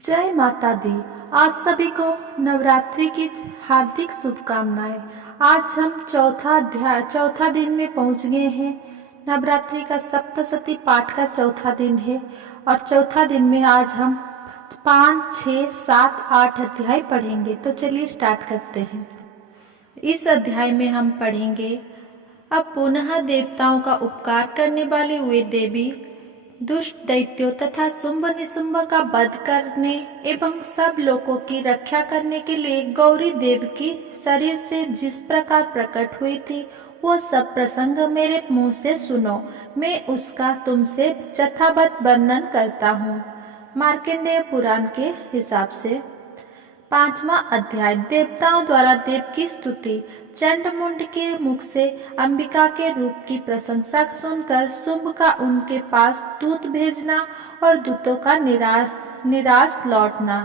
जय माता दी। आज सभी को नवरात्रि की हार्दिक शुभकामनाएं। आज हम चौथा दिन में पहुंच गए हैं। नवरात्रि का सप्तशती पाठ का चौथा दिन है और चौथा दिन में आज हम 5, 6, 7, 8 अध्याय पढ़ेंगे। तो चलिए स्टार्ट करते हैं। इस अध्याय में हम पढ़ेंगे, अब पुनः देवताओं का उपकार करने वाली वे देवी दुष्ट दैत्यों तथा शुंभ निशुंभ का वध करने एवं सब लोगों की रक्षा करने के लिए गौरी देव की शरीर से जिस प्रकार प्रकट हुई थी, वो सब प्रसंग मेरे मुंह से सुनो। मैं उसका तुमसे यथावत वर्णन करता हूँ। मार्कंडेय पुराण के हिसाब से 5वां अध्याय, देवताओं द्वारा देव की स्तुति। चंडमुंड के मुख से अंबिका के रूप की प्रशंसा सुनकर शुंभ का उनके पास दूत भेजना और दूतों का निराश लौटना।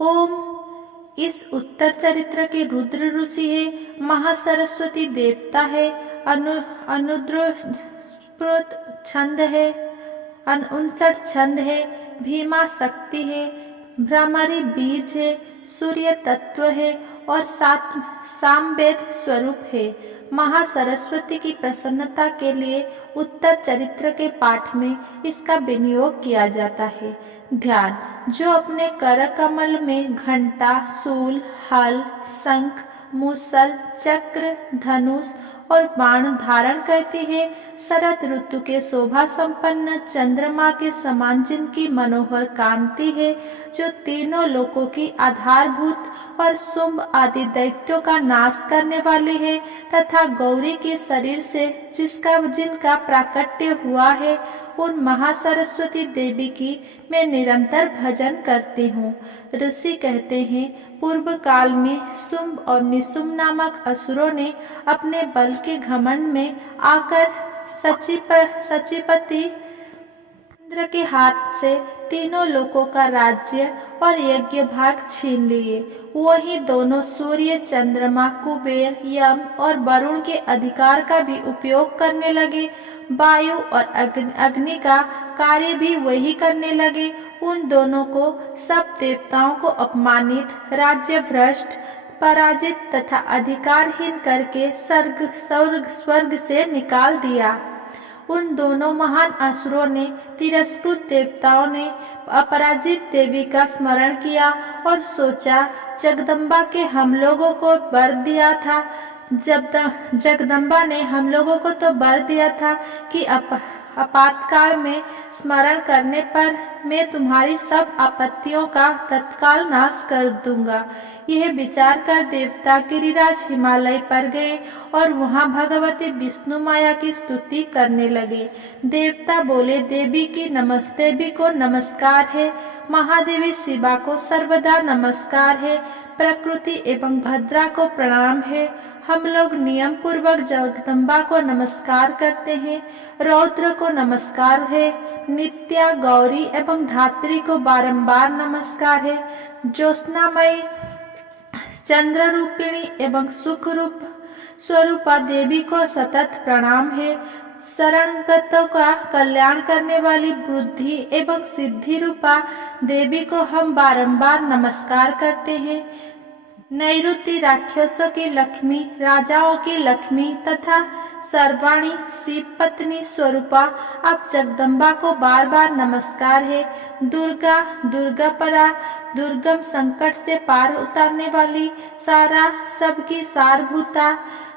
ओम। इस उत्तर चरित्र के रुद्र ऋषि है, महासरस्वती देवता है, अनुद्रस्फुट छंद है, 59 छंद है, भीमा शक्ति है, भ्रामरी बीज है, सूर्य तत्व है और सामवेद स्वरूप है। महासरस्वती की प्रसन्नता के लिए उत्तर चरित्र के पाठ में इसका विनियोग किया जाता है। ध्यान, जो अपने कर कमल में घंटा, शूल, हल, शंख, मूसल, चक्र, धनुष और बाण धारण करती है, शरद ऋतु के शोभा संपन्न चंद्रमा के समान जिनकी मनोहर कांति है, जो तीनों लोकों की आधारभूत और शुंभ आदि दैत्यों का नाश करने वाली है, तथा गौरी के शरीर से जिनका प्राकट्य हुआ है, उन महासरस्वती देवी की मैं निरंतर भजन करती हूँ। ऋषि कहते हैं, पूर्व काल में शुंभ और निशुंभ नामक असुरों ने अपने बल के घमंड में आकर सचिपति इंद्र के हाथ से तीनों लोकों का राज्य और यज्ञ भाग छीन लिए। वही दोनों सूर्य, चंद्रमा, कुबेर, यम और वरुण के अधिकार का भी उपयोग करने लगे। वायु और अग्नि का कार्य भी वही करने लगे। उन दोनों को सब देवताओं को अपमानित, राज्य भ्रष्ट, पराजित तथा अधिकारहीन करके स्वर्ग से निकाल दिया। उन दोनों महान असुरों ने तिरस्कृत देवताओं ने अपराजित देवी का स्मरण किया और सोचा, जगदम्बा के हम लोगों को वर दिया था जगदम्बा ने हम लोगों को तो वर दिया था कि आपातकाल में स्मरण करने पर मैं तुम्हारी सब आपत्तियों का तत्काल नाश कर दूंगा। यह विचार कर देवता गिरिराज हिमालय पर गए और वहां भगवती विष्णु माया की स्तुति करने लगे। देवता बोले, देवी की देवी को नमस्कार है, महादेवी शिवा को सर्वदा नमस्कार है, प्रकृति एवं भद्रा को प्रणाम है। हम लोग नियम पूर्वक जगदम्बा को नमस्कार करते हैं। रौद्र को नमस्कार है, नित्या, गौरी एवं धात्री को बारंबार नमस्कार है, ज्योत्स्नामयी, चंद्र रूपिणी एवं सुख रूप स्वरूपा देवी को सतत प्रणाम है। शरणगतों का कल्याण करने वाली बुद्धि एवं सिद्धि रूपा देवी को हम बारंबार नमस्कार करते हैं। नैऋति राक्षसों की लक्ष्मी, राजाओं की लक्ष्मी तथा सर्वाणी शिव पत्नी स्वरूपा अब जगदम्बा को बार बार नमस्कार है। दुर्गा, दुर्गापरा, दुर्गम संकट से पार उतारने वाली, सारा सबकी सारभूता,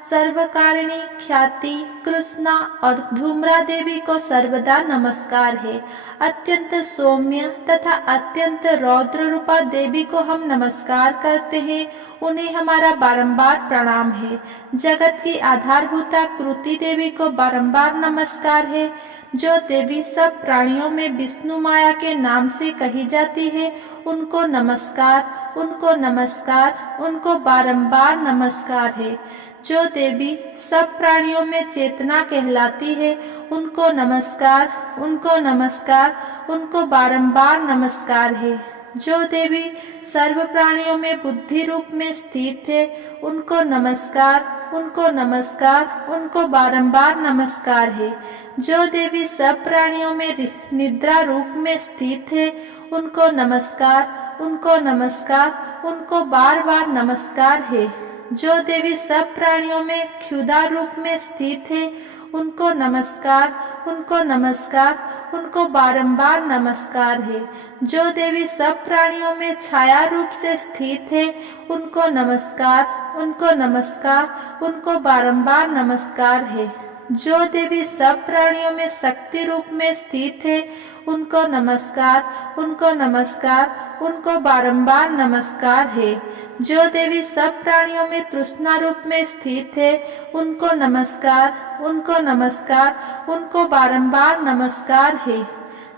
सर्वकारिणी, ख्याति, कृष्णा और धूम्रा देवी को सर्वदा नमस्कार है। अत्यंत सौम्य तथा अत्यंत रौद्र रूपा देवी को हम नमस्कार करते हैं, उन्हें हमारा बारंबार प्रणाम है। जगत की आधारभूता कृति देवी को बारंबार नमस्कार है। जो देवी सब प्राणियों में विष्णु माया के नाम से कही जाती है, उनको नमस्कार, उनको नमस्कार, उनको बारंबार नमस्कार है। जो देवी सब प्राणियों में चेतना कहलाती है, उनको नमस्कार, उनको नमस्कार, उनको बारंबार नमस्कार है। जो देवी सर्व प्राणियों में बुद्धि रूप में स्थित है, उनको नमस्कार, उनको नमस्कार, उनको बारंबार नमस्कार है। जो देवी सब प्राणियों में निद्रा रूप में स्थित है, उनको नमस्कार, उनको नमस्कार, उनको बार बार नमस्कार है। जो देवी सब प्राणियों में क्षुधा रूप में स्थित है, उनको नमस्कार, उनको नमस्कार, उनको बारंबार नमस्कार है। जो देवी सब प्राणियों में छाया रूप से स्थित है, उनको नमस्कार, उनको नमस्कार, उनको बारंबार नमस्कार है। जो देवी सब प्राणियों में शक्ति रूप में स्थित है, उनको नमस्कार, उनको नमस्कार, उनको बारंबार नमस्कार है। जो देवी सब प्राणियों में तृष्णा रूप में स्थित है, उनको नमस्कार, उनको नमस्कार, उनको बारंबार नमस्कार है।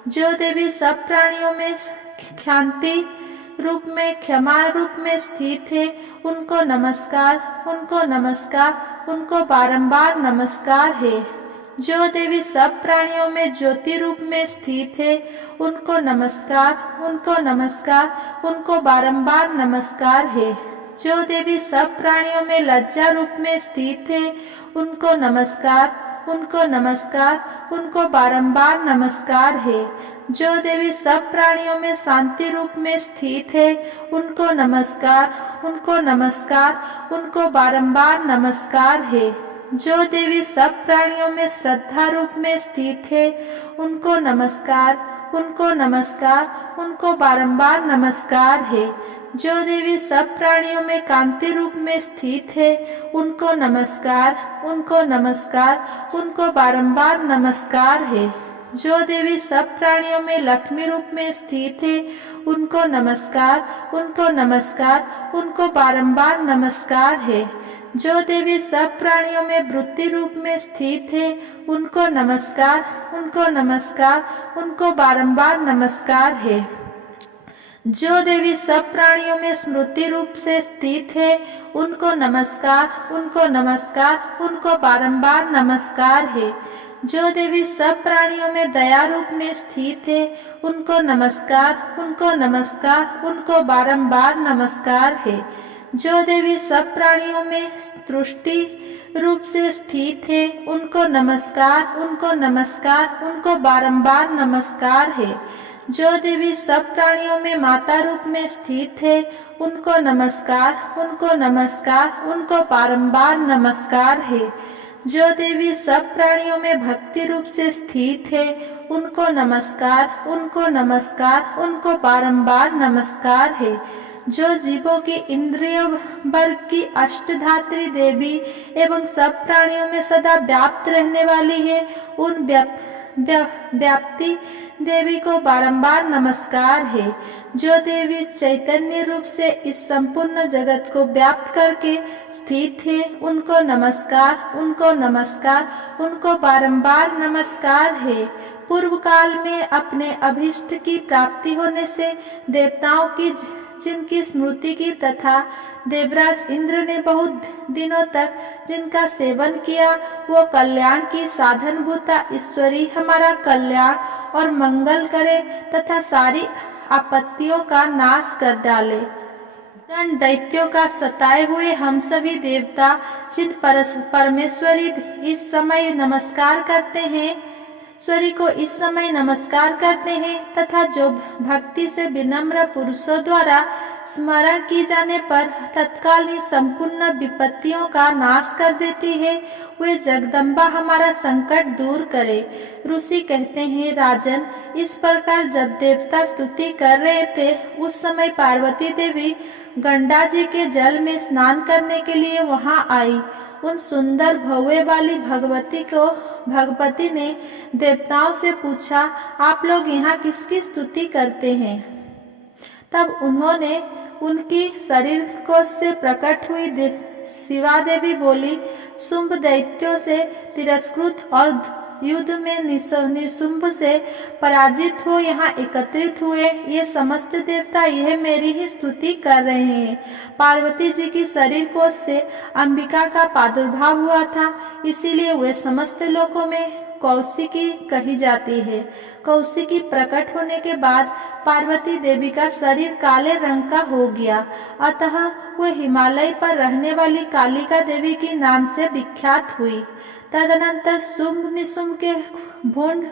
जो देवी सब प्राणियों में शांति रूप में क्षमा रूप में स्थित है, उनको नमस्कार, उनको नमस्कार, उनको बारंबार नमस्कार है। जो देवी सब प्राणियों में ज्योति रूप में स्थित है, उनको नमस्कार, उनको नमस्कार, उनको बारंबार नमस्कार है। जो देवी सब प्राणियों में लज्जा रूप में स्थित है, उनको नमस्कार, उनको नमस्कार, उनको बारंबार नमस्कार है। जो देवी सब प्राणियों में शांति रूप में स्थित है, उनको नमस्कार, उनको नमस्कार, उनको बारंबार नमस्कार है। जो देवी सब प्राणियों में श्रद्धा रूप में स्थित है, उनको नमस्कार, उनको नमस्कार, उनको बारंबार नमस्कार है। जो देवी सब प्राणियों में कांति रूप में स्थित है, उनको नमस्कार, उनको नमस्कार, उनको बारंबार नमस्कार है। जो देवी सब प्राणियों में लक्ष्मी रूप में स्थित है, उनको नमस्कार, उनको नमस्कार, उनको बारंबार नमस्कार है। जो देवी सब प्राणियों में वृत्ति रूप में स्थित है, उनको नमस्कार, उनको नमस्कार, उनको बारंबार नमस्कार है। जो देवी सब प्राणियों में स्मृति रूप से स्थित है, उनको नमस्कार, उनको नमस्कार, उनको बारंबार नमस्कार है। जो देवी सब प्राणियों में दया रूप में स्थित है, उनको नमस्कार, उनको नमस्कार, उनको बारंबार नमस्कार है। जो देवी सब प्राणियों में तुष्टि रूप से स्थित है, उनको नमस्कार, उनको नमस्कार, उनको बारंबार नमस्कार है। जो देवी सब प्राणियों में माता रूप में स्थित है, उनको नमस्कार, उनको नमस्कार, उनको बारंबार नमस्कार है। जो देवी सब प्राणियों में भक्ति रूप से स्थित है, उनको नमस्कार, उनको नमस्कार, उनको बारंबार नमस्कार है। जो जीवों की इंद्रिय वर्ग की अष्टधात्री देवी एवं सब प्राणियों में सदा व्याप्त रहने वाली है, उन व्याप्ति देवी को बारंबार नमस्कार है। जो देवी चैतन्य रूप से इस संपूर्ण जगत को व्याप्त करके स्थित है, उनको नमस्कार, उनको नमस्कार, उनको बारंबार नमस्कार है। पूर्व काल में अपने अभीष्ट की प्राप्ति होने से देवताओं की जिनकी स्मृति की तथा देवराज इंद्र ने बहुत दिनों तक जिनका सेवन किया, वो कल्याण की साधनभूता ईश्वरी हमारा कल्याण और मंगल करे तथा सारी आपत्तियों का नाश कर डाले। दैत्यों का सताए हुए हम सभी देवता जिन परमेश्वरी इस समय नमस्कार करते हैं, ईश्वरी को इस समय नमस्कार करते हैं तथा जो भक्ति से विनम्र पुरुषों द्वारा स्मरण की जाने पर तत्काल ही संपूर्ण विपत्तियों का नाश कर देती है, वे जगदम्बा हमारा संकट दूर करे। ऋषि कहते हैं, राजन, इस प्रकार जब देवता स्तुति कर रहे थे, उस समय पार्वती देवी गंगा जी के जल में स्नान करने के लिए वहां आई। उन सुंदर भव्य वाली भगवती ने देवताओं से पूछा, आप लोग यहाँ किसकी स्तुति करते हैं? तब उन्होंने उनकी शरीर कोश से प्रकट हुई शिवा देवी बोली, शुंभ दैत्यों से तिरस्कृत और युद्ध में निशुंभ से पराजित हो यहाँ एकत्रित हुए ये समस्त देवता यह मेरी ही स्तुति कर रहे हैं। पार्वती जी की शरीर कोश से अंबिका का प्रादुर्भाव हुआ था, इसीलिए वे समस्त लोकों में कौशिकी कही जाती है। कौशिकी प्रकट होने के बाद पार्वती देवी का शरीर काले रंग का हो गया, अतः वह हिमालय पर रहने वाली कालिका देवी के नाम से विख्यात हुई। तदनंतर शुंभ निशुंभ के भूंड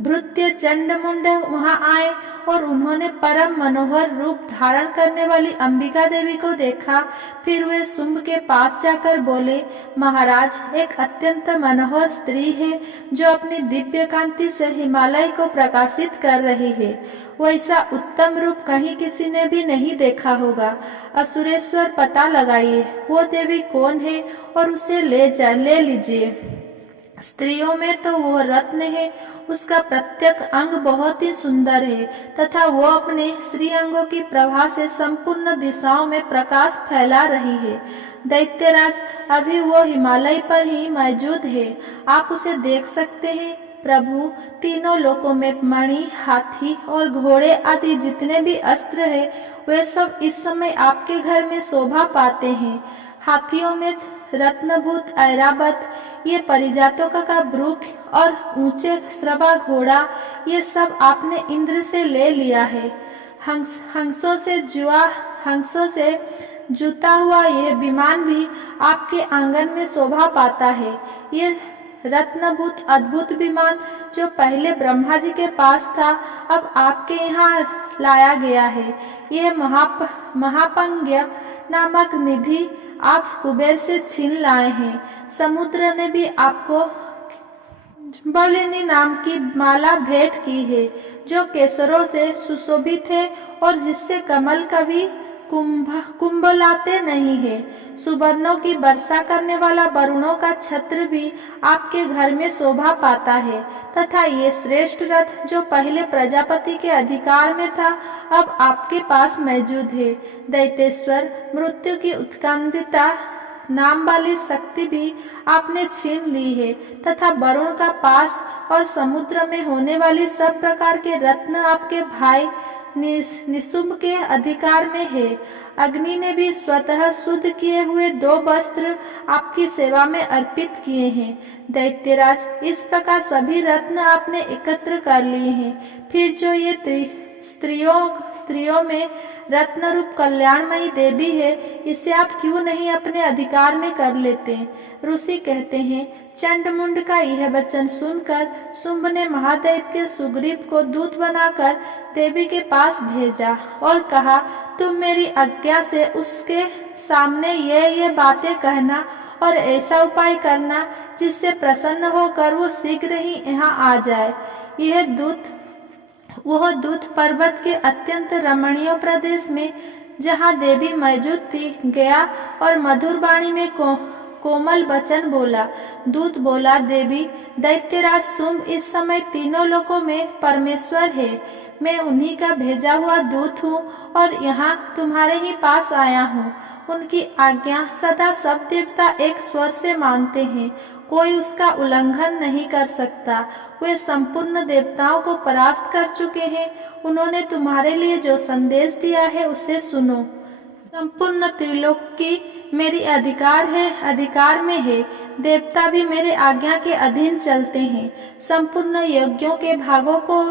भृत्य चंडमुंड वहां आए और उन्होंने परम मनोहर रूप धारण करने वाली अंबिका देवी को देखा। फिर वे शुंभ के पास जाकर बोले, महाराज, एक अत्यंत मनोहर स्त्री है जो अपनी दिव्य कांति से हिमालय को प्रकाशित कर रही है। वैसा उत्तम रूप कहीं किसी ने भी नहीं देखा होगा। असुरेश्वर, पता लगाइए वो देवी कौन है और उसे ले लीजिए। स्त्रियों में तो वो रत्न है, उसका प्रत्येक अंग बहुत ही सुंदर है तथा वो अपने श्री अंगों की प्रभा से संपूर्ण दिशाओं में प्रकाश फैला रही है। दैत्यराज, अभी वो हिमालय पर ही मौजूद है, आप उसे देख सकते हैं। प्रभु, तीनों लोकों में मणि, हाथी और घोड़े आदि जितने भी अस्त्र है वे सब इस समय आपके घर में शोभा पाते हैं। हाथियों में रत्नभूत ऐरावत, ये परिजातों का ब्रूख और ऊंचे श्रवा घोड़ा, ये सब आपने इंद्र से ले लिया है। हंसों से जुता हुआ यह विमान भी आपके आंगन में शोभा पाता है। ये रत्नभूत अद्भुत विमान जो पहले ब्रह्मा जी के पास था, अब आपके यहाँ लाया गया है। यह महापंग्य नामक निधि आप कुबेर से छीन लाए हैं। समुद्र ने भी आपको बलिनी नाम की माला भेंट की है जो केसरों से सुशोभित है और जिससे कमल कभी कुंभलाते नहीं है। सुवर्णों की वर्षा करने वाला वरुणों का छत्र भी आपके घर में शोभा पाता है तथा ये श्रेष्ठ रथ जो पहले प्रजापति के अधिकार में था, अब आपके पास मौजूद है। दैतेश्वर, मृत्यु की उत्कंठिता नाम वाली शक्ति भी आपने छीन ली है तथा वरुण का पास और समुद्र में होने वाली सब प्रकार के रत्न आपके भाई निशुंभ के अधिकार में है। अग्नि ने भी स्वतः शुद्ध किए हुए 2 वस्त्र आपकी सेवा में अर्पित किए हैं। दैत्यराज, इस प्रकार सभी रत्न आपने एकत्र कर लिए हैं। फिर जो ये स्त्रियों में रत्न रूप कल्याणमयी देवी है, इसे आप क्यों नहीं अपने अधिकार में कर लेते? ऋषि कहते हैं, चंडमुंड का यह वचन सुनकर शुंभ ने महादैत्य सुग्रीव को दूत बनाकर देवी के पास भेजा और कहा, तुम मेरी आज्ञा से उसके सामने ये बातें कहना और ऐसा उपाय करना जिससे प्रसन्न होकर वो शीघ्र ही यहाँ आ जाए। वह दूत पर्वत के अत्यंत रमणीय प्रदेश में जहाँ देवी मौजूद थी गया और मधुर वाणी में कोमल वचन बोला। दूत बोला, देवी, दैत्यराज शुंभ इस समय तीनों लोकों में परमेश्वर है। मैं उन्हीं का भेजा हुआ दूत हूँ और यहाँ तुम्हारे ही पास आया हूँ। उनकी आज्ञा सदा सब देवता एक स्वर से मानते हैं, कोई उसका उल्लंघन नहीं कर सकता। वे संपूर्ण देवताओं को परास्त कर चुके हैं। उन्होंने तुम्हारे लिए जो संदेश दिया है उसे सुनो। संपूर्ण त्रिलोकी मेरी अधिकार में है। देवता भी मेरे आज्ञा के अधीन चलते हैं। संपूर्ण यज्ञों के भागों को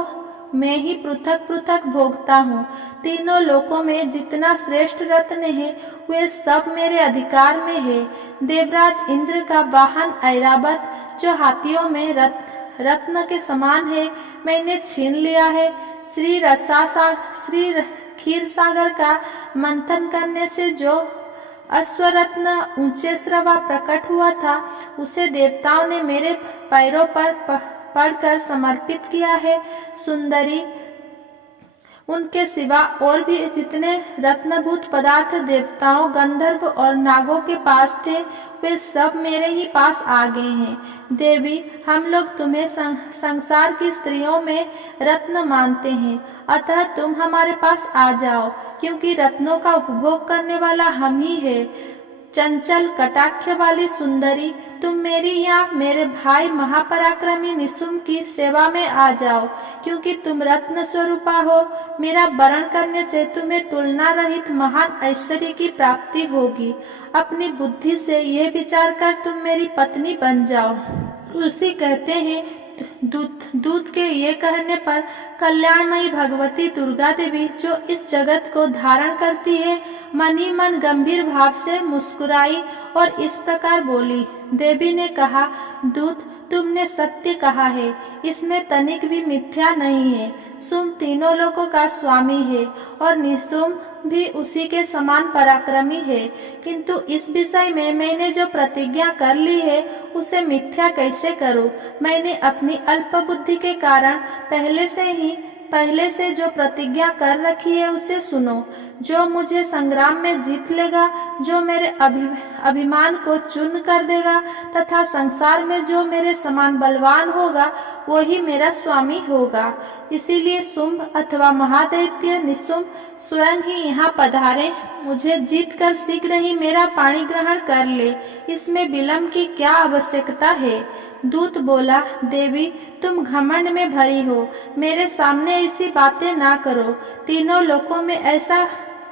मैं ही पृथक भोगता हूँ। तीनों लोकों में जितना श्रेष्ठ रत्न है वे सब मेरे अधिकार में है। देवराज इंद्र का वाहन ऐरावत जो हाथियों में रत्न के समान है, मैंने छीन लिया है। श्री क्षीर सागर का मंथन करने से जो अश्वरत्न ऊंचे श्रवा प्रकट हुआ था, उसे देवताओं ने मेरे पैरों पर पढ़कर समर्पित किया है। सुंदरी, उनके सिवा और भी जितने रत्नभूत पदार्थ देवताओं, गंधर्व और नागों के पास थे, वे सब मेरे ही पास आ गए हैं। देवी, हम लोग तुम्हें संसार की स्त्रियों में रत्न मानते हैं, अतः तुम हमारे पास आ जाओ, क्योंकि रत्नों का उपभोग करने वाला हम ही है। चंचल कटाक्ष वाली सुंदरी, तुम मेरी या मेरे भाई महापराक्रमी निशुंभ की सेवा में आ जाओ, क्योंकि तुम रत्न स्वरूपा हो। मेरा वरण करने से तुम्हें तुलना रहित महान ऐश्वर्य की प्राप्ति होगी। अपनी बुद्धि से यह विचार कर तुम मेरी पत्नी बन जाओ। ऋषि कहते हैं, दूत के ये कहने पर कल्याणमयी भगवती दुर्गा देवी, जो इस जगत को धारण करती है, मन ही मन गंभीर भाव से मुस्कुराई और इस प्रकार बोली। देवी ने कहा, दूत, तुमने सत्य कहा है, इसमें तनिक भी मिथ्या नहीं है। सुम तीनों लोगों का स्वामी है और निसुम भी उसी के समान पराक्रमी है, किंतु इस विषय में मैंने जो प्रतिज्ञा कर ली है उसे मिथ्या कैसे करूं? मैंने अपनी अल्प बुद्धि के कारण पहले से जो प्रतिज्ञा कर रखी है उसे सुनो। जो मुझे संग्राम में जीत लेगा, जो मेरे अभिमान को चूर्ण कर देगा तथा संसार में जो मेरे समान बलवान होगा वही मेरा स्वामी होगा। इसीलिए शुंभ अथवा महादैत्य निशुंभ स्वयं ही यहाँ पधारे, मुझे जीत कर शीघ्र ही मेरा पाणी ग्रहण कर ले। इसमें विलंब की क्या आवश्यकता है? दूत बोला, देवी, तुम घमंड में भरी हो, मेरे सामने ऐसी बातें ना करो। तीनों लोकों में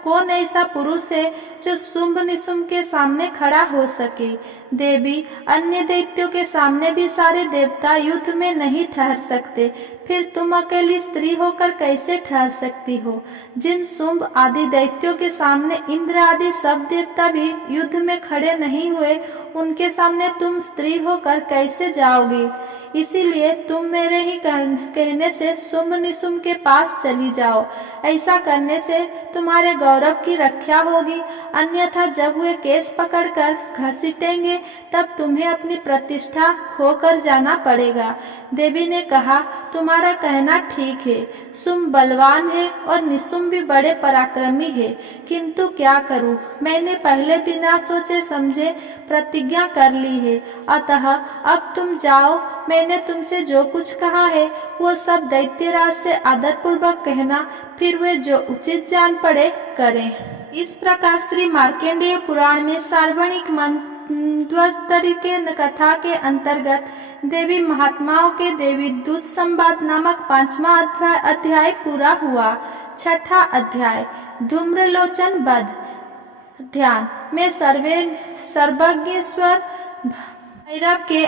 कौन ऐसा पुरुष है जो शुंभ निशुंभ के सामने खड़ा हो सके? देवी, अन्य दैत्यों के सामने भी सारे देवता युद्ध में नहीं ठहर सकते, फिर तुम अकेली स्त्री होकर कैसे ठहर सकती हो? जिन शुंभ आदि दैत्यों के सामने इंद्र आदि सब देवता भी युद्ध में खड़े नहीं हुए, उनके सामने तुम स्त्री होकर कैसे जाओगी? इसीलिए तुम मेरे ही कहने से शुंभ निशुंभ के पास चली जाओ। ऐसा करने से तुम्हारे गौरव की रक्षा होगी, अन्यथा जब वे केस पकड़कर घसीटेंगे तब तुम्हें अपनी प्रतिष्ठा खोकर जाना पड़ेगा। देवी ने कहा, तुम्हारा कहना ठीक है, शुंभ बलवान है और निशुंभ भी बड़े पराक्रमी है, किंतु क्या करूं? मैंने पहले बिना सोचे समझे प्रतिज्ञा कर ली है, अतः अब तुम जाओ। मैंने तुमसे जो कुछ कहा है वो सब दैत्यराज से आदर पूर्वक कहना, फिर वे जो उचित जान पड़े करें। इस प्रकार श्री मार्कंडेय पुराण में सार्वणिक मंध्वस्तरी के कथा के अंतर्गत देवी महात्माओं के देवी दूत संवाद नामक 5वां अध्याय पूरा हुआ। 6ठा अध्याय, धूम्रलोचन वध। ध्यान में सर्वज्ञेश्वर भैरव के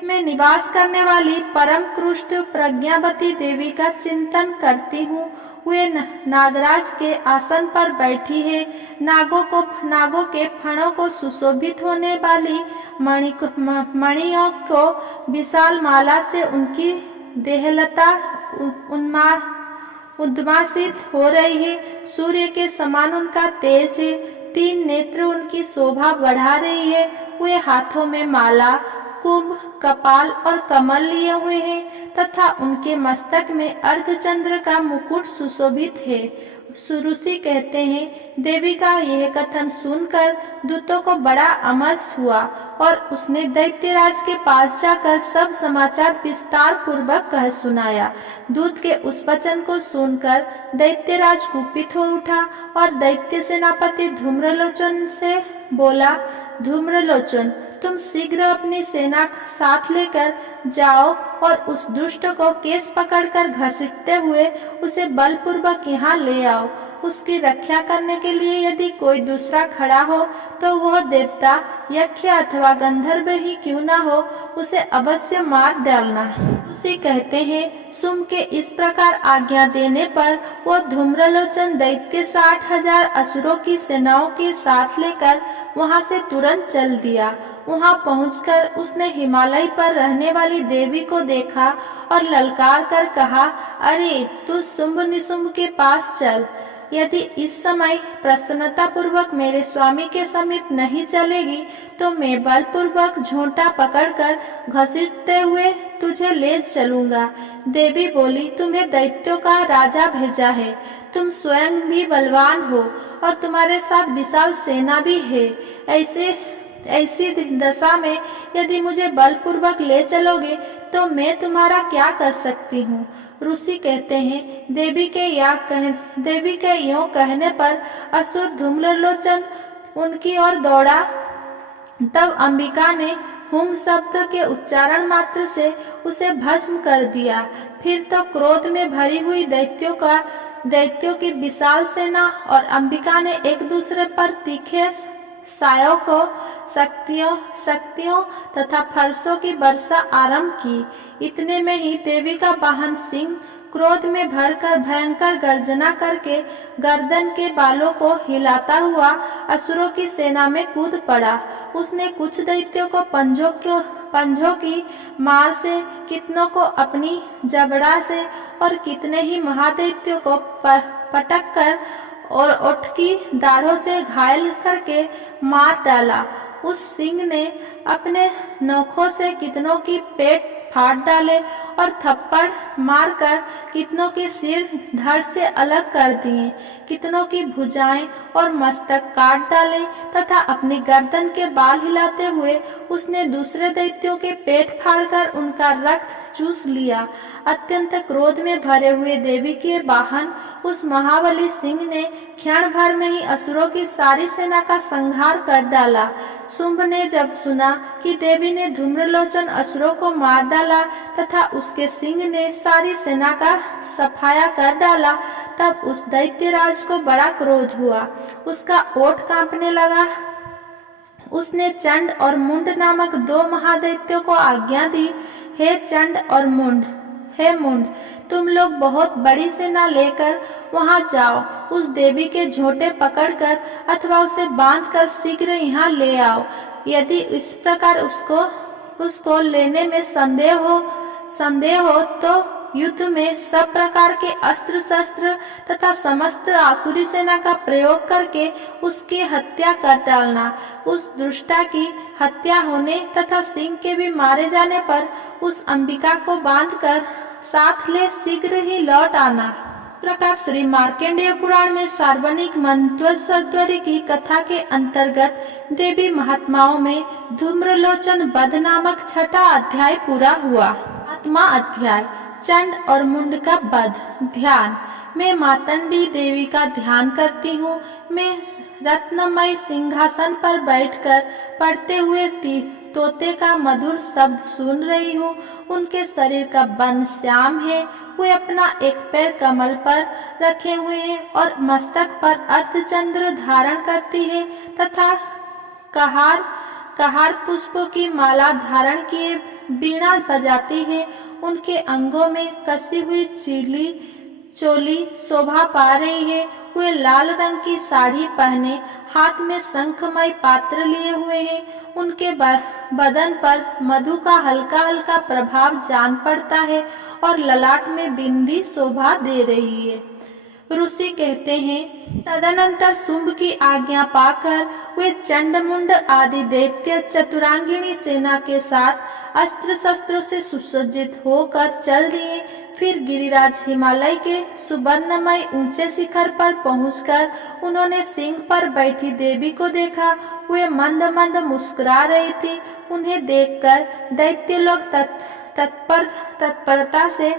में निवास करने वाली परम कृष्ण प्रज्ञावती देवी का चिंतन करती हूँ। वे नागराज के आसन पर बैठी है। नागों के फणों को सुशोभित होने वाली मणियों को विशाल माला से उनकी देहलता उद्भासित हो रही है। सूर्य के समान उनका तेज है। 3 नेत्र उनकी शोभा बढ़ा रही है। वे हाथों में माला, कुंभ, कपाल और कमल लिए हुए हैं तथा उनके मस्तक में अर्धचंद्र का मुकुट सुशोभित है। ऋषि कहते हैं, देवी का यह कथन सुनकर दूतों को बड़ा अमर्ष हुआ और उसने दैत्यराज के पास जाकर सब समाचार विस्तार पूर्वक कह सुनाया। दूत के उस वचन को सुनकर दैत्यराज कुपित हो उठा और दैत्य सेनापति धूम्रलोचन से बोला, धूम्रलोचन, तुम शीघ्र अपनी सेना साथ लेकर जाओ और उस दुष्ट को केस पकड़कर घसीटते हुए उसे बलपूर्वक यहाँ ले आओ। उसकी रक्षा करने के लिए यदि कोई दूसरा खड़ा हो तो वह देवता, यक्ष अथवा गंधर्व ही क्यों ना हो, उसे अवश्य मार डालना। ऋषि कहते हैं, शुंभ के इस प्रकार आज्ञा देने पर वो धूम्रलोचन दैत्य 60,000 असुरों की सेनाओं के साथ लेकर वहां से तुरंत चल दिया। वहां पहुंचकर उसने हिमालय पर रहने वाली देवी को देखा और ललकार कर कहा, अरे तू शुंभ निशुंभ के पास चल। यदि इस समय प्रसन्नता पूर्वक मेरे स्वामी के समीप नहीं चलेगी तो मैं बलपूर्वक झोंटा पकड़कर घसीटते हुए तुझे ले चलूंगा। देवी बोली, तुम्हें दैत्यों का राजा भेजा है, तुम स्वयं भी बलवान हो और तुम्हारे साथ विशाल सेना भी है। ऐसी दशा में यदि मुझे बलपूर्वक ले चलोगे तो मैं तुम्हारा क्या कर सकती हूँ। ऋषि कहते हैं, देवी के यों कहने पर असुर धूम्रलोचन उनकी ओर दौड़ा। तब अंबिका ने हुंग शब्द के उच्चारण मात्र से उसे भस्म कर दिया। फिर तो क्रोध में भरी हुई दैत्यों की विशाल सेना और अंबिका ने एक दूसरे पर तीखे सायों को शक्तियों शक्तियों तथा फरसों की वर्षा आरंभ की। इतने में ही देवी का वाहन सिंह क्रोध में भरकर भयंकर गर्जना करके गर्दन के बालों को हिलाता हुआ असुरों की सेना में कूद पड़ा। उसने कुछ दैत्यों को पंजों की मार से, कितनों को अपनी जबड़ा से और कितने ही महादैत्यों को पटक कर और ओठ की दाढ़ों से घायल करके मार डाला। उस सिंह ने अपने नोखों से कितनों की पेट फाड़ डाले और थप्पड़ मारकर कितनों के सिर धड़ से अलग कर दिए, कितनों की भुजाएं और मस्तक काट डाले तथा अपनी गर्दन के बाल हिलाते हुए उसने दूसरे दैत्यों के पेट फाड़कर उनका रक्त चूस लिया। अत्यंत क्रोध में भरे हुए देवी के वाहन उस महाबली सिंह ने क्षण भर में ही असुरों की सारी सेना का संहार कर डाला। शुंभ ने जब सुना कि देवी ने धूम्रलोचन असुरों को मार डाला तथा उसके सिंह ने सारी सेना का सफाया कर डाला, तब उस दैत्यराज को बड़ा क्रोध हुआ। उसका ओठ कांपने लगा। उसने चंड और मुंड नामक दो महादैत्यों को आज्ञा दी, हे चंड और मुंड, हे मुंड, तुम लोग बहुत बड़ी सेना लेकर वहां जाओ। उस देवी के झोंटे पकड़कर अथवा उसे बांधकर शीघ्र यहाँ ले आओ। यदि इस प्रकार उसको लेने में संदेह हो तो युद्ध में सब प्रकार के अस्त्र शस्त्र तथा समस्त आसुरी सेना का प्रयोग करके उसकी हत्या कर डालना। उस दुष्टा की हत्या होने तथा सिंह के भी मारे जाने पर उस अंबिका को बांधकर साथ ले शीघ्र ही लौट आना। इस प्रकार श्री मार्कंडेय पुराण में सार्वनिक मंत्वस्वरी की कथा के अंतर्गत देवी महात्माओं में धूम्रलोचन वध नामक छठा अध्याय पूरा हुआ। 7वां अध्याय चंड और मुंड का वध। ध्यान। मैं मातंडी देवी का ध्यान करती हूँ। मैं रत्नमय सिंहासन पर बैठकर पढ़ते हुए तोते का मधुर शब्द सुन रही हूँ। उनके शरीर का वर्ण श्याम है। वे अपना एक पैर कमल पर रखे हुए हैं और मस्तक पर अर्धचंद्र धारण करती है तथा कहार पुष्पों की माला धारण किए वीणा बजाती है। उनके अंगों में कसी हुई चोली शोभा पा रही है। वे लाल रंग की साड़ी पहने हाथ में शंखमय पात्र लिए हुए हैं। उनके बदन पर मधु का हल्का हल्का प्रभाव जान पड़ता है और ललाट में बिंदी शोभा दे रही है। ऋषि कहते हैं, तदनंतर शुंभ की आज्ञा पाकर वे चंडमुंड आदि दैत्य चतुरांगिणी सेना के साथ अस्त्र शस्त्रों से सुसज्जित होकर चल दिए। फिर गिरिराज हिमालय के सुवर्णमय ऊंचे शिखर पर पहुंचकर उन्होंने सिंह पर बैठी देवी को देखा। वे मंद मंद मुस्कुरा रही थी। उन्हें देखकर दैत्य लोग तत्परता से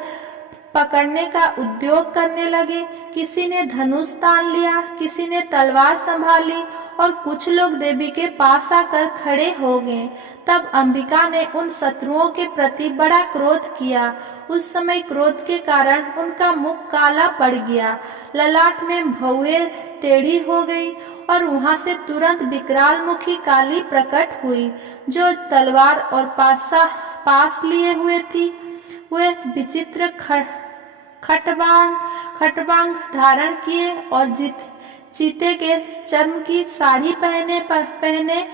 पकड़ने का उद्योग करने लगे। किसी ने धनुष तान लिया, किसी ने तलवार संभाली और कुछ लोग देवी के पास आकर खड़े हो गए। तब अंबिका ने उन शत्रुओं के प्रति बड़ा क्रोध किया। उस समय क्रोध के कारण उनका मुख काला पड़ गया, ललाट में भौएं टेढ़ी हो गई और वहां से तुरंत विकराल मुखी काली प्रकट हुई, जो तलवार और पास लिए हुए थी। वे विचित्र खटवांग धारण किए और चीते के चर्म की साड़ी पहने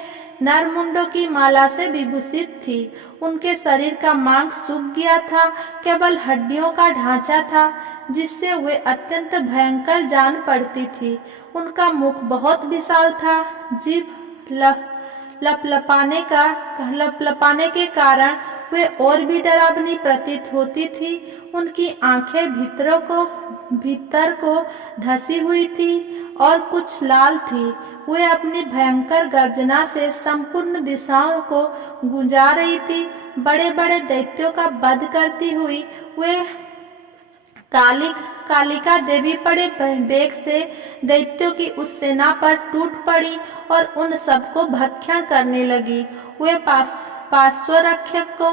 नरमुंडों की माला से विभूषित थी। उनके शरीर का मांस सूख गया था, केवल हड्डियों का ढांचा था, जिससे वे अत्यंत भयंकर जान पड़ती थी। उनका मुख बहुत विशाल था। जीभ लपलपाने के कारण वे और भी डरावनी प्रतीत होती थी। उनकी आंखें भीतर को धसी हुई थी और कुछ लाल थी। वे अपनी भयंकर गर्जना से संपूर्ण दिशाओं को गुंजा रही थी। बड़े बड़े दैत्यों का वध करती हुई वे कालिका देवी बड़े वेग से दैत्यों की उस सेना पर टूट पड़ी और उन सबको भक्षण करने लगी। वे पार्श्वरक्षक को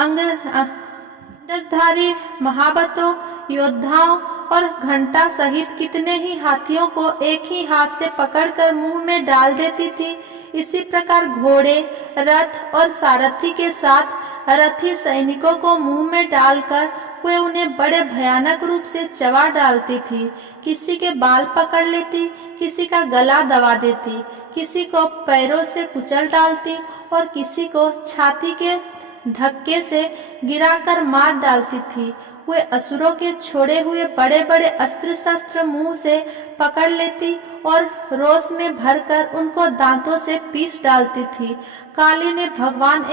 अंगधारी महाबतों, योद्धाओं और घंटा सहित कितने ही हाथियों को एक ही हाथ से पकड़कर मुंह में डाल देती थी। इसी प्रकार घोड़े, रथ और सारथी के साथ रथी सैनिकों को मुंह में डालकर वे उन्हें बड़े भयानक रूप से चबा डालती थी। किसी के बाल पकड़ लेती, किसी का गला दबा देती, किसी को पैरों से कुचल डालती और किसी को छाती के धक्के से गिराकर मार डालती थी। वे असुरों के छोड़े हुए बड़े बड़े अस्त्र शस्त्र मुंह से पकड़ लेती और रोष में भरकर उनको दांतों से पीस डालती थी। काली ने बलवान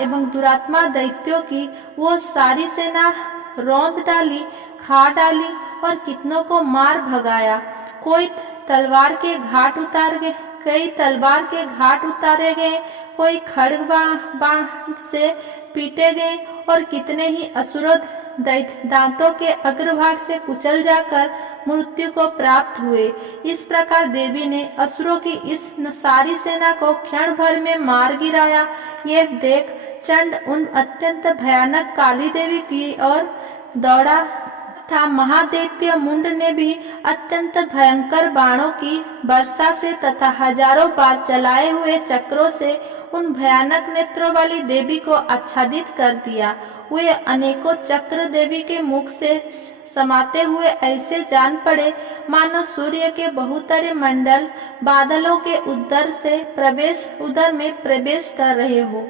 एवं दुरात्मा दैत्यों की वो सारी सेना रौंद डाली, खा डाली और कितनों को मार भगाया। कई तलवार के घाट उतारे गए, कोई खड्ग बाण से पीटे गए और कितने ही असुरों दांतों के अग्रभाग से कुचल जाकर मृत्यु को प्राप्त हुए। इस प्रकार देवी ने असुरों की इस सारी सेना को क्षण भर में मार गिराया। यह देख चंड उन अत्यंत भयानक काली देवी की ओर दौड़ा था। महादैत्य मुंड ने भी अत्यंत भयंकर बाणों की वर्षा से तथा हजारों बार चलाए हुए चक्रों से उन भयानक नेत्रों वाली देवी को आच्छादित कर दिया। वे अनेकों चक्र देवी के मुख से समाते हुए ऐसे जान पड़े मानो सूर्य के बहुतरे मंडल बादलों के उदर में प्रवेश कर रहे हो।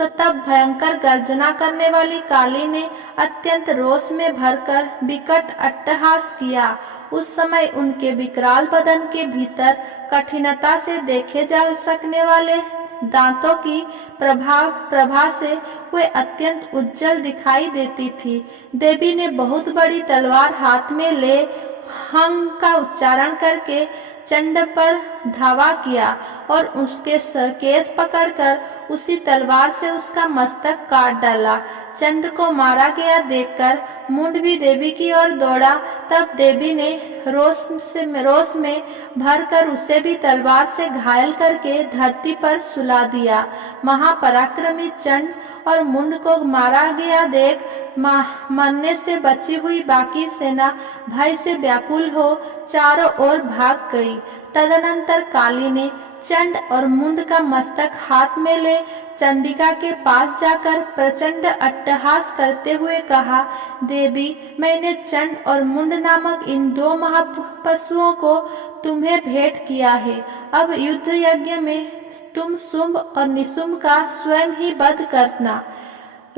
तब भयंकर गर्जना करने वाली काली ने अत्यंत रोष में भरकर विकट अट्टहास किया। उस समय उनके विकराल बदन के भीतर कठिनता से देखे जा सकने वाले दांतों की प्रभा से वे अत्यंत उज्जवल दिखाई देती थी। देवी ने बहुत बड़ी तलवार हाथ में ले हंग का उच्चारण करके चंड पर धावा किया और उसके केस पकड़कर उसी तलवार से उसका मस्तक काट डाला। चंड को मारा गया देखकर मुंड भी देवी की ओर दौड़ा। तब देवी ने रोष में भरकर उसे भी तलवार से घायल करके धरती पर सुला दिया। महापराक्रमी चंड और मुंड को मारा गया देख मरने से बची हुई बाकी सेना भय से व्याकुल हो चारों ओर भाग गई। तदनंतर काली ने चंड और मुंड का मस्तक हाथ में ले चंडिका के पास जाकर प्रचंड अट्टहास करते हुए कहा, देवी, मैंने चंड और मुंड नामक इन दो महापशुओं को तुम्हें भेंट किया है। अब युद्ध यज्ञ में तुम शुंभ और निशुंभ का स्वयं ही वध करना।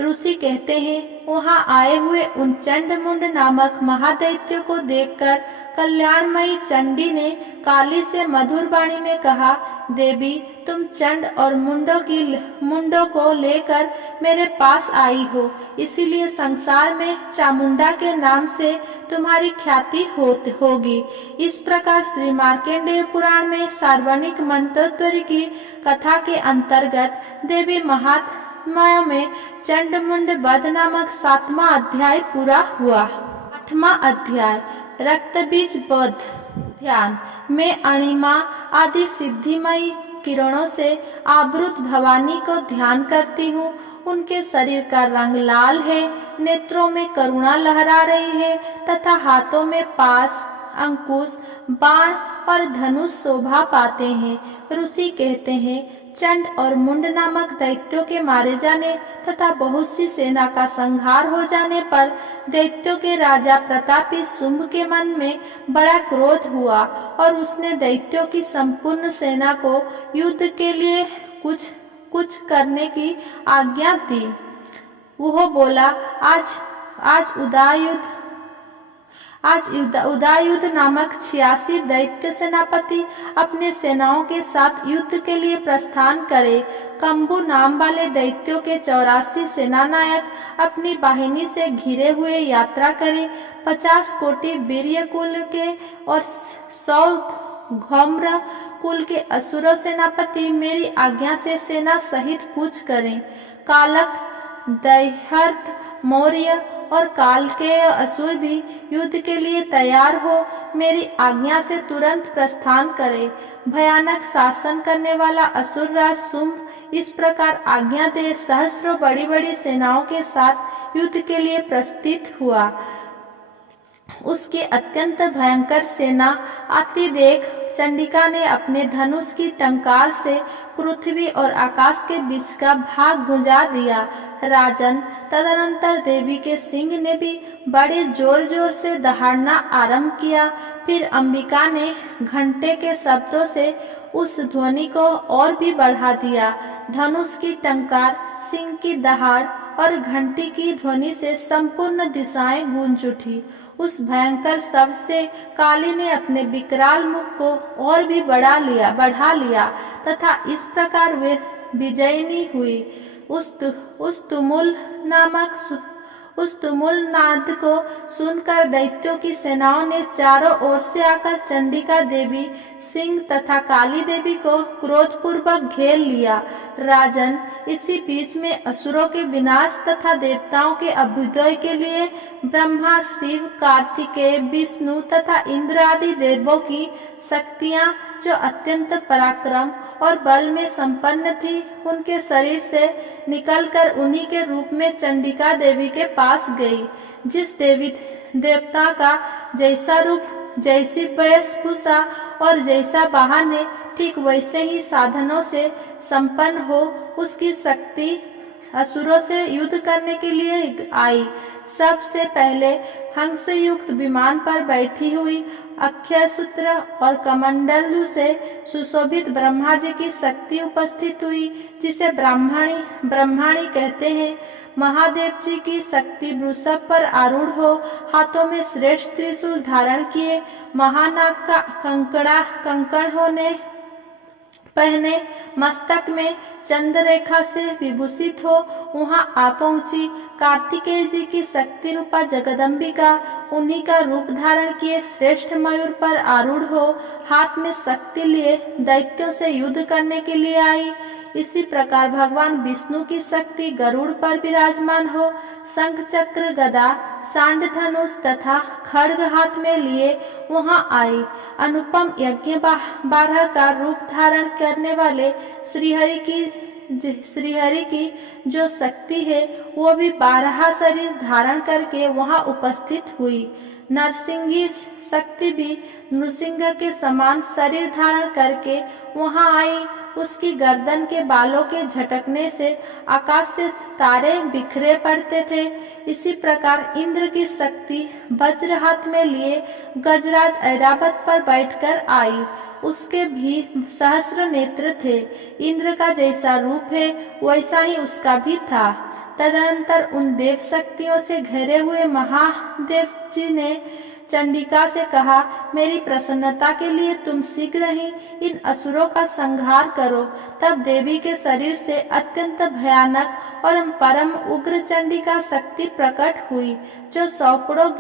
ऋषि कहते हैं, वहां आए हुए उन चंड मुंड नामक महादैत्यों को देखकर कल्याणमयी चंडी ने काली से मधुर वाणी में कहा, देवी, तुम चंड और मुंडों को लेकर मेरे पास आई हो, इसीलिए संसार में चामुंडा के नाम से तुम्हारी ख्याति होगी। इस प्रकार श्री मार्कंडेय पुराण में सार्वजनिक मंत्रोत्तरी की कथा के अंतर्गत देवी महात्म्य में चंड मुंड वध नामक 7वां अध्याय पूरा हुआ। 8वां अध्याय रक्त बीज वध। ध्यान में अणिमा आदि सिद्धिमयी किरणों से आवृत भवानी को ध्यान करती हूँ। उनके शरीर का रंग लाल है, नेत्रों में करुणा लहरा रही है तथा हाथों में पास, अंकुश, बाण और धनुष शोभा पाते हैं। ऋषि कहते हैं, चंड और मुंड नामक दैत्यों के मारे जाने तथा बहुत सी सेना का संहार हो जाने पर दैत्यों के राजा प्रतापी शुंभ के मन में बड़ा क्रोध हुआ और उसने दैत्यों की संपूर्ण सेना को युद्ध के लिए कुछ करने की आज्ञा दी। वह बोला, आज उदायुध नामक 86 दैत्य सेनापति अपने सेनाओं के साथ युद्ध के लिए प्रस्थान करे। कंबु नाम वाले दैत्यों के 84 सेनानायक अपनी वाहिनी से घिरे हुए यात्रा करे। 50 कोटि वीर्य कुल के और 100 घौम्र कुल के असुर सेनापति मेरी आज्ञा से सेना सहित कूच करें। कालक, दैहर्त, मौर्य और काल के असुर भी युद्ध के लिए तैयार हो मेरी आज्ञा से तुरंत प्रस्थान करे। भयानक शासन करने वाला असुर राज शुंभ इस प्रकार आज्ञा दे सहस्रों बड़ी बड़ी सेनाओं के साथ युद्ध के लिए प्रस्थित हुआ। उसकी अत्यंत भयंकर सेना आती देख चंडिका ने अपने धनुष की टंकार से पृथ्वी और आकाश के बीच का भाग गुंजा दिया। राजन, तदनंतर देवी के सिंह ने भी बड़े जोर जोर से दहाड़ना आरंभ किया। फिर अंबिका ने घंटे के शब्दों से उस ध्वनि को और भी बढ़ा दिया। धनुष की टंकार, सिंह की दहाड़ और घंटी की ध्वनि से संपूर्ण दिशाएं गूंज उठी। उस भयंकर शब्द से काली ने अपने विकराल मुख को और भी बढ़ा लिया तथा इस प्रकार वे विजयिनी हुई। उस तुमुल नाद को सुनकर दैत्यों की सेनाओं ने चारों ओर से आकर चंडिका देवी, सिंह तथा काली देवी को क्रोधपूर्वक घेर लिया। राजन, इसी बीच में असुरों के विनाश तथा देवताओं के अभ्युदय के लिए ब्रह्मा, शिव, कार्तिकेय, विष्णु तथा इंद्र आदि देवों की शक्तियां, जो अत्यंत पराक्रम और बल में संपन्न थी, उनके शरीर से निकलकर उन्हीं के रूप में चंडिका देवी के पास गई। जिस देवता का जैसा रूप, जैसी वेशभूषा और जैसा वाहन है, ठीक वैसे ही साधनों से संपन्न हो उसकी शक्ति असुरों से युद्ध करने के लिए आई। सबसे पहले हंस युक्त विमान पर बैठी हुई अक्षय सूत्र और कमंडलू से सुशोभित ब्रह्मा जी की शक्ति उपस्थित हुई, जिसे ब्रह्माणी कहते हैं। महादेव जी की शक्ति वृषभ पर आरूढ़ हो, हाथों में श्रेष्ठ त्रिशूल धारण किए, महानाग का कंकण पहने, मस्तक में चंद्ररेखा से विभूषित हो वहां आ पहुंची। कार्तिकेय जी की शक्ति रूपा जगदम्बिका उन्हीं का रूप धारण किए श्रेष्ठ मयूर पर आरूढ़ हो, हाथ में शक्ति लिए दैत्यों से युद्ध करने के लिए आई। इसी प्रकार भगवान विष्णु की शक्ति गरुड़ पर विराजमान हो, शंख चक्र गदा सांड धनुष तथा खड्ग हाथ में लिए वहां आई। अनुपम यज्ञ 12 का रूप धारण करने वाले श्रीहरि की जो शक्ति है, वो भी 12 शरीर धारण करके वहां उपस्थित हुई। नरसिंही शक्ति भी नृसिंह के समान शरीर धारण करके वहां आई। उसकी गर्दन के बालों के झटकने से आकाश से तारे बिखरे पड़ते थे। इसी प्रकार इंद्र की शक्ति वज्र हाथ में लिए गजराज ऐरावत पर बैठकर आई। उसके भी सहस्र नेत्र थे। इंद्र का जैसा रूप है वैसा ही उसका भी था। तदनंतर उन देव शक्तियों से घिरे हुए महादेव जी ने चंडिका से कहा, मेरी प्रसन्नता के लिए तुम शीघ्र ही इन असुरों का संहार करो। तब देवी के शरीर से अत्यंत भयानक और परम उग्र चंडिका शक्ति प्रकट हुई, जो सैकड़ों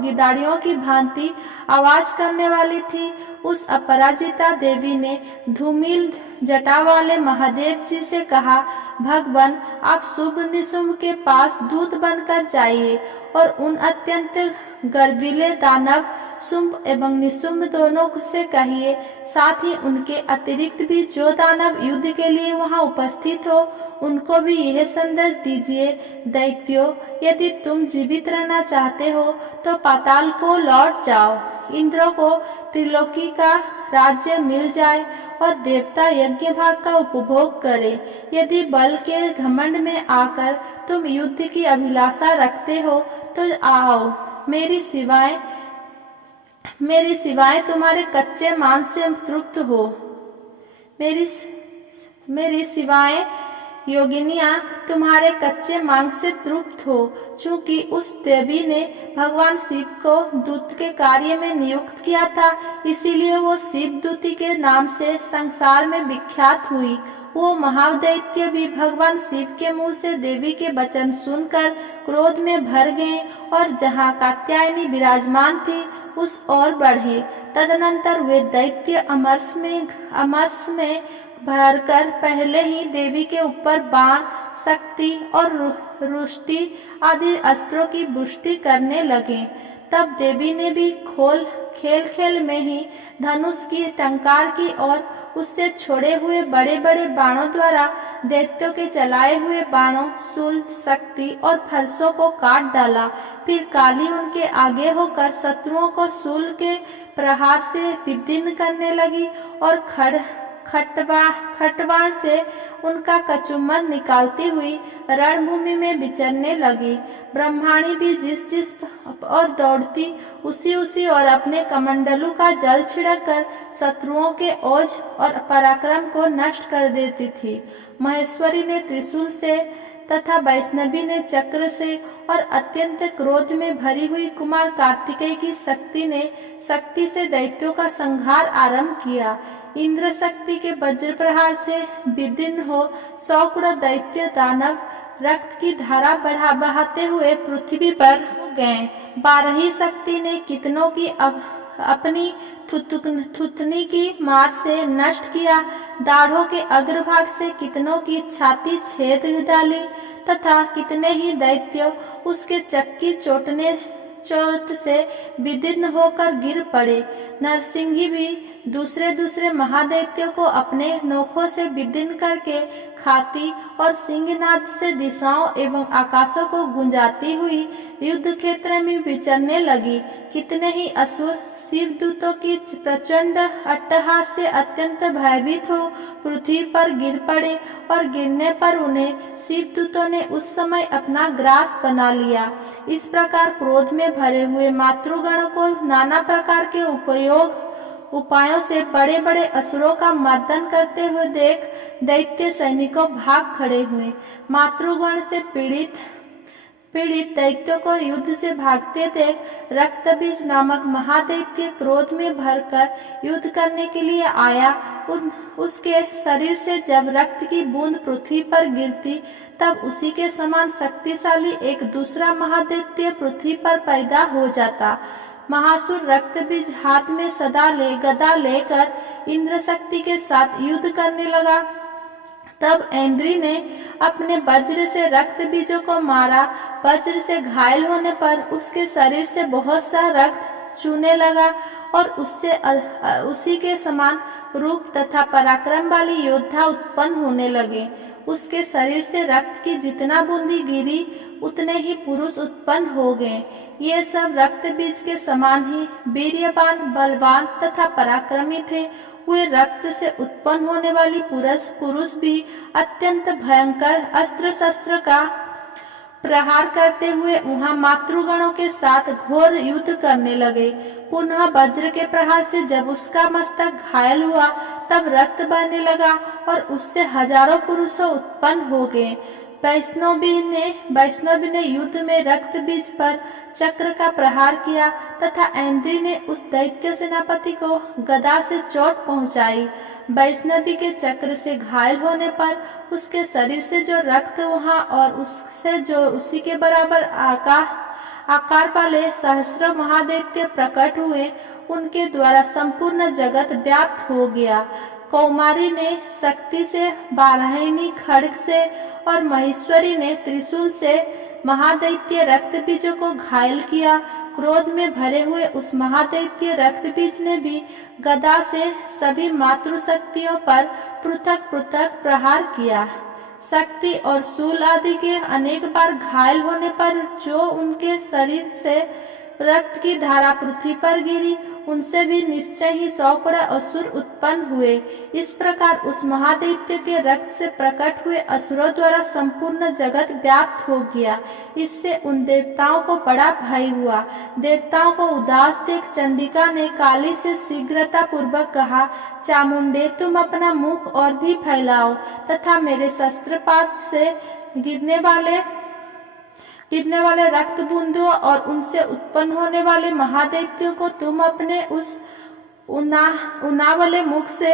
गिदाड़ियों की भांति आवाज करने वाली थी। उस अपराजिता देवी ने धूमिल जटा वाले महादेव जी से कहा, भगवान, आप शुभ निशुंभ के पास दूत बनकर जाइए और उन अत्यंत गर्विले दानव शुंभ एवं निशुंभ दोनों से कहिए, साथ ही उनके अतिरिक्त भी जो दानव युद्ध के लिए वहां उपस्थित हो, उनको भी यह संदेश दीजिए, दैत्यों, यदि तुम जीवित रहना चाहते हो तो पाताल को लौट जाओ। इंद्रों को त्रिलोकी का राज्य मिल जाए और देवता यज्ञ भाग का उपभोग करे। यदि बल के घमंड में आकर तुम युद्ध की अभिलाषा रखते हो तो आओ, मेरी सिवाय तुम्हारे कच्चे मांस से तृप्त हो। मेरी सिवाय योगिनियां तुम्हारे कच्चे मांस से तृप्त हो। चूंकि उस देवी ने भगवान शिव को दूत के कार्य में नियुक्त किया था, इसीलिए वो शिव दूती के नाम से संसार में विख्यात हुई। वो महादैत्य भी भगवान शिव के मुंह से देवी के वचन सुनकर क्रोध में भर गए और जहाँ कात्यायनी विराजमान थी उस ओर बढ़े। तदनंतर वे दैत्य अमरस में भरकर पहले ही देवी के ऊपर बाण, शक्ति और रुष्टि आदि अस्त्रों की पुष्टि करने लगे। तब देवी ने भी खेल खेल में ही धनुष की टंकार की और उससे छोड़े हुए बड़े बड़े बाणों द्वारा दैत्यों के चलाए हुए बाणों, शूल, शक्ति और फरसों को काट डाला। फिर काली उनके आगे होकर शत्रुओं को शूल के प्रहार से विदीर्ण करने लगी और खटवार से उनका कचुम्बर निकालती हुई रणभूमि में विचरने लगी। ब्रह्माणी भी जिस जिस और दौड़ती उसी और अपने कमंडलू का जल छिड़क कर शत्रुओं के ओज और पराक्रम को नष्ट कर देती थी। महेश्वरी ने त्रिशूल से तथा वैष्णवी ने चक्र से और अत्यंत क्रोध में भरी हुई कुमार कार्तिकेय की शक्ति से दैत्यों का संहार आरंभ किया। इंद्र शक्ति के वज्र प्रहार से विदीर्ण हो सैकड़ों दैत्य दानव रक्त की धारा बहाते हुए पृथ्वी पर हो गए। बारही शक्ति ने कितनों की अपनी थुथनी की मार से नष्ट किया। दाढ़ों के अग्रभाग से कितनों की छाती छेद डाली तथा कितने ही दैत्य उसके चक्की चोट से विदीर्ण होकर गिर पड़े। नरसिंही भी दूसरे महादैत्यों को अपने नोखों से विदीर्ण करके खाती और सिंहनाद से दिशाओं एवं आकाशों को गुंजाती हुई युद्ध क्षेत्र में विचरने लगी। कितने ही असुर शिवदूतों की प्रचंड अट्टहास से अत्यंत भयभीत हो पृथ्वी पर गिर पड़े और गिरने पर उन्हें शिवदूतों ने उस समय अपना ग्रास बना लिया। इस प्रकार क्रोध में भरे हुए मातृगणों को नाना प्रकार के उपायों से बड़े बड़े असुरों का मर्दन करते हुए देख दैत्य सैनिकों भाग खड़े हुए। मातृगण से पीड़ित दैत्यों को युद्ध से भागते देख रक्तबीज नामक महादैत्य क्रोध में भरकर युद्ध करने के लिए आया। उसके शरीर से जब रक्त की बूंद पृथ्वी पर गिरती तब उसी के समान शक्तिशाली एक दूसरा महादैत्य पृथ्वी पर पैदा हो जाता। महासुर रक्तबीज हाथ में गदा लेकर इंद्र शक्ति के साथ युद्ध करने लगा। तब इंद्री ने अपने वज्र से रक्त बीजों को मारा। वज्र से घायल होने पर उसके शरीर से बहुत सा रक्त चूने लगा और उसी के समान रूप तथा पराक्रम वाली योद्धा उत्पन्न होने लगे। उसके शरीर से रक्त की जितना बूंदी गिरी उतने ही पुरुष उत्पन्न हो गए। ये सब रक्त बीज के समान ही वीर्यवान, बलवान तथा पराक्रमी थे। वे रक्त से उत्पन्न होने वाली पुरुष भी अत्यंत भयंकर अस्त्र शस्त्र का प्रहार करते हुए वहां मातृगणों के साथ घोर युद्ध करने लगे। पुनः वज्र के प्रहार से जब उसका मस्तक घायल हुआ तब रक्त बहने लगा और उससे हजारों पुरुषों उत्पन्न हो गए। वैष्णवी ने युद्ध में रक्त बीज पर चक्र का प्रहार किया तथा ऐन्द्री ने उस दैत्य सेनापति को गदा से चोट पहुंचाई। वैष्णवी के चक्र से घायल होने पर उसके शरीर से जो रक्त वहां और उससे जो उसी के बराबर आकार वाले सहस्र महादैत्य प्रकट हुए, उनके द्वारा संपूर्ण जगत व्याप्त हो गया। कौमारी ने शक्ति से, बाराहिणी खड्ग से और महेश्वरी ने त्रिशूल से महादैत्य रक्तबीजों को घायल किया। क्रोध में भरे हुए उस महादैत्य रक्तबीज ने भी गदा से सभी मातृशक्तियों पर पृथक पृथक प्रहार किया। शक्ति और शूल आदि के अनेक बार घायल होने पर जो उनके शरीर से रक्त की धारा पृथ्वी पर गिरी, उनसे भी निश्चय ही सैकड़ों असुर उत्पन्न हुए। इस प्रकार उस महादैत्य के रक्त से प्रकट हुए असुरों द्वारा संपूर्ण जगत व्याप्त हो गया। इससे उन देवताओं को बड़ा भय हुआ। देवताओं को उदास देख चंडिका ने काली से शीघ्रता पूर्वक कहा, चामुंडे, तुम अपना मुख और भी फैलाओ तथा मेरे शस्त्रपात से गिरने वाले रक्त बूंदों और उनसे उत्पन्न होने वाले महादैत्यों को तुम अपने उस उनावले मुख से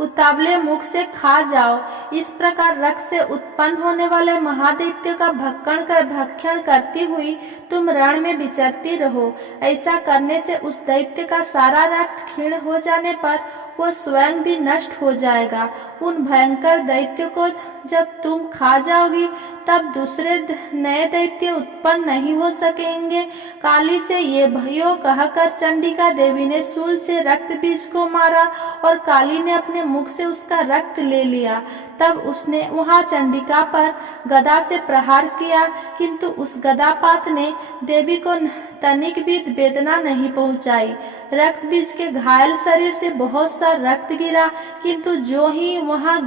उतावले मुख से खा जाओ। इस प्रकार रक्त से उत्पन्न होने वाले महादैत्यों का भक्षण करती हुई तुम रण में विचरती रहो। ऐसा करने से उस दैत्य का सारा रक्त क्षीण हो जाने पर वो स्वयं भी नष्ट हो जाएगा। उन भयंकर दैत्यों को जब तुम खा जाओगी तब दूसरे नए दैत्य उत्पन्न नहीं हो सकेंगे। काली से ये भयो कहकर चंडिका देवी ने शूल से रक्त बीज को मारा और काली ने अपने मुख से उसका रक्त ले लिया। तब उसने वहां चंडिका पर गदा से प्रहार किया, किंतु उस गदापात ने देवी को तनिक भी वेदना नहीं पहुंचाई। रक्त बीज के घायल शरीर से बहुत सा रक्त गिरा, किंतु जो ही वहां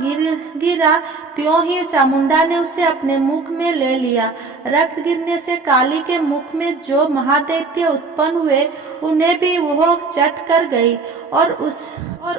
गिरा त्यों ही चामुंडा ने उसे अपने मुख में ले लिया। रक्त गिरने से काली के मुख में जो महादैत्य उत्पन्न हुए उन्हें भी वह चट कर गई और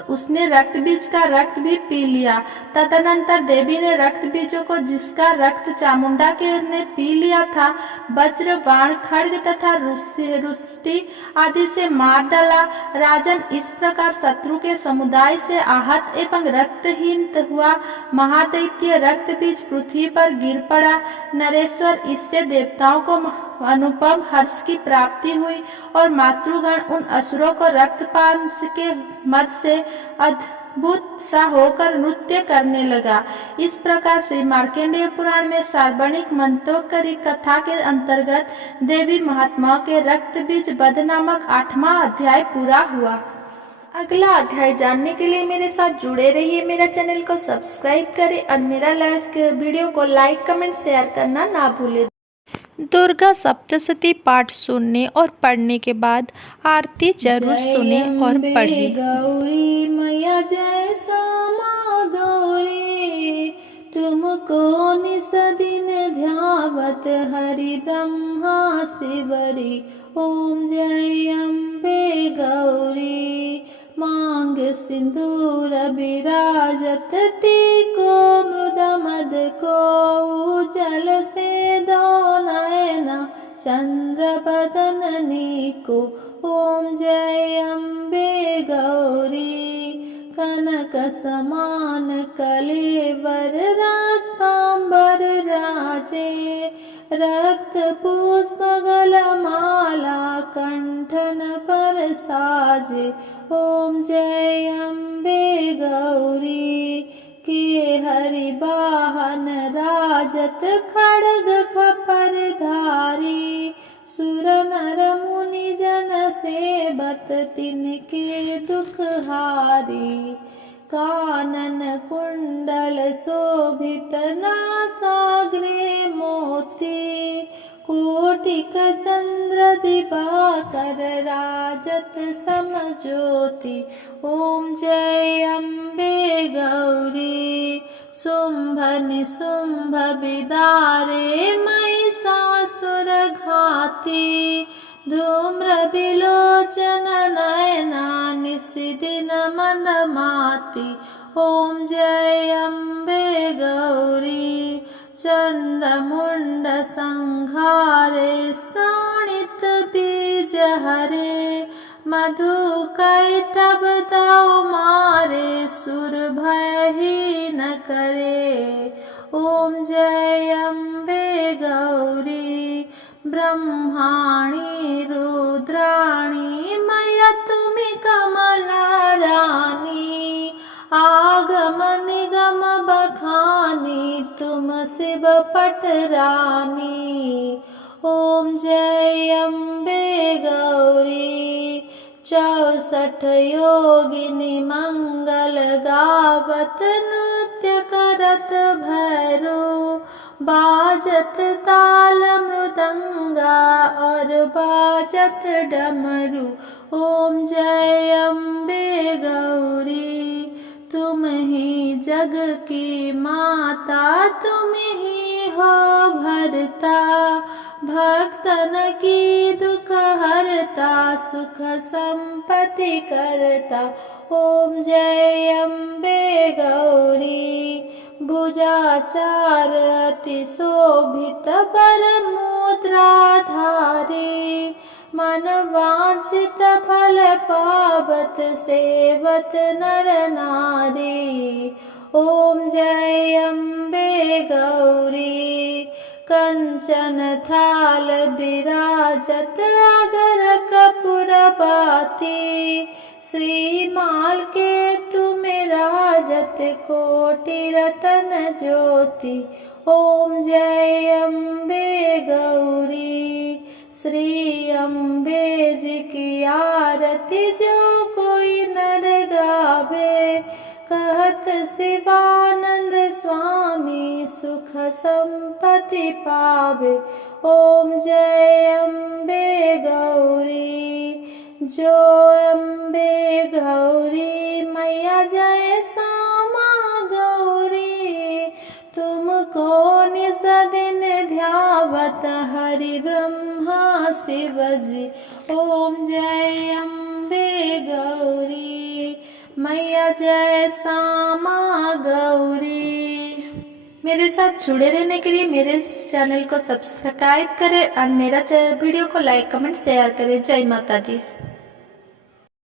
उसने रक्त बीज का रक्त भी पी लिया। तदनंतर देवी ने रक्त बीजों को, जिसका रक्त चामुंडा के ने पी लिया था, वज्र, बाण, खड्ग तथा रुष्टि आदि से मार डाला। राजन, इस प्रकार शत्रु के समुदाय से आहत एवं रक्तहीन हुआ महादैत्य रक्त बीज पृथ्वी पर गिर पड़ा। नरेश्वर, इससे देवताओं को अनुपम हर्ष की प्राप्ति हुई और मातृगण उन असुरों को रक्तपान के मद से अद्भुत सा होकर नृत्य करने लगा। इस प्रकार से मार्कंडेय पुराण में सार्वणिक मंत्रोक्ति कथा के अंतर्गत देवी महात्माओं के रक्त बीज वध नामक 8वां अध्याय पूरा हुआ। अगला अध्याय जानने के लिए मेरे साथ जुड़े रहिए। मेरा चैनल को सब्सक्राइब करें और मेरा वीडियो को लाइक, कमेंट, शेयर करना ना भूलें। दुर्गा सप्तशती पाठ सुनने और पढ़ने के बाद आरती जरूर सुने और पढ़ें। गौरी मैया जय श्यामा गौरी, तुमको निस दिन ध्यावत हरि ब्रह्मा शिवरी। ओम जय अम्बे गौरी, मांग सिंदूर विराजत टीको, मृद मद को उजल से दो नयना, चंद्र बदननी को। ओम जय अम्बे गौरी, कनक समान कलेवर रक्तांबर राजे, रक्त पुष्प गलमाला कंठन पर साजे। ओम जय अम्बे गौरी, के हरि वाहन राजत खड्ग खपर धारी, सुर नर मुनि जन सेवत तिनके दुख हारी। कानन कुंडल शोभित नासाग्रे मोती, कोटिक चंद्र दिवाकर राजत समज्योति। ओम जय अम्बे गौरी, शुंभ निशुंभ विदारे महिषासुर घाती, धूम्र विलोचन नयना निशिदिन मन माती। ओम जय अम्बे गौरी, चंड मुंड संहारे शोणित बीज हरे, मधु कैटभ दाउ मारे, सुर भय न करे। ओम जय अम्बे गौरी, ब्रह्माणी रुद्राणी मय तुमि कमला रानी, आगम निगम बखानी तुम शिव पटरानी। ओम जय अम्बे गौरी, 64 योगिनी मंगल गावत नृत्य करत भैरो, बाजत ताल मृदंगा और बाजत डमरू। ओम जय अम्बे गौरी, तुम ही जग की माता, तुम ही हो भरता, भक्तन की दुख हरता, सुख संपत्ति करता। ओम जय अम्बे गौरी, भुजाचार अति शोभित बर मुद्रा धारी, मन वांछित फल पावत सेवत नर नारी। ओम जय अम्बे गौरी, कंचन थाल विराजत अगर कपूर बाती, श्रीमाल के तुम राजत कोटि रतन ज्योति। ओम जय अम्बे गौरी। श्री अम्बे जी की आरती जो कोई नर गावे, कहत शिवानंद स्वामी सुख संपत्ति पावे। ओम जय अम्बे गौरी। जो अम्बे गौरी मैया जय श्यामा गौरी। तुमको निस दिन ध्यावत हरि ब्रह्मा शिव जी। ओम जय अम्बे गौरी मैया जय श्यामा गौरी। मेरे साथ जुड़े रहने के लिए मेरे चैनल को सब्सक्राइब करें और मेरा वीडियो को लाइक कमेंट शेयर करें। जय माता दी।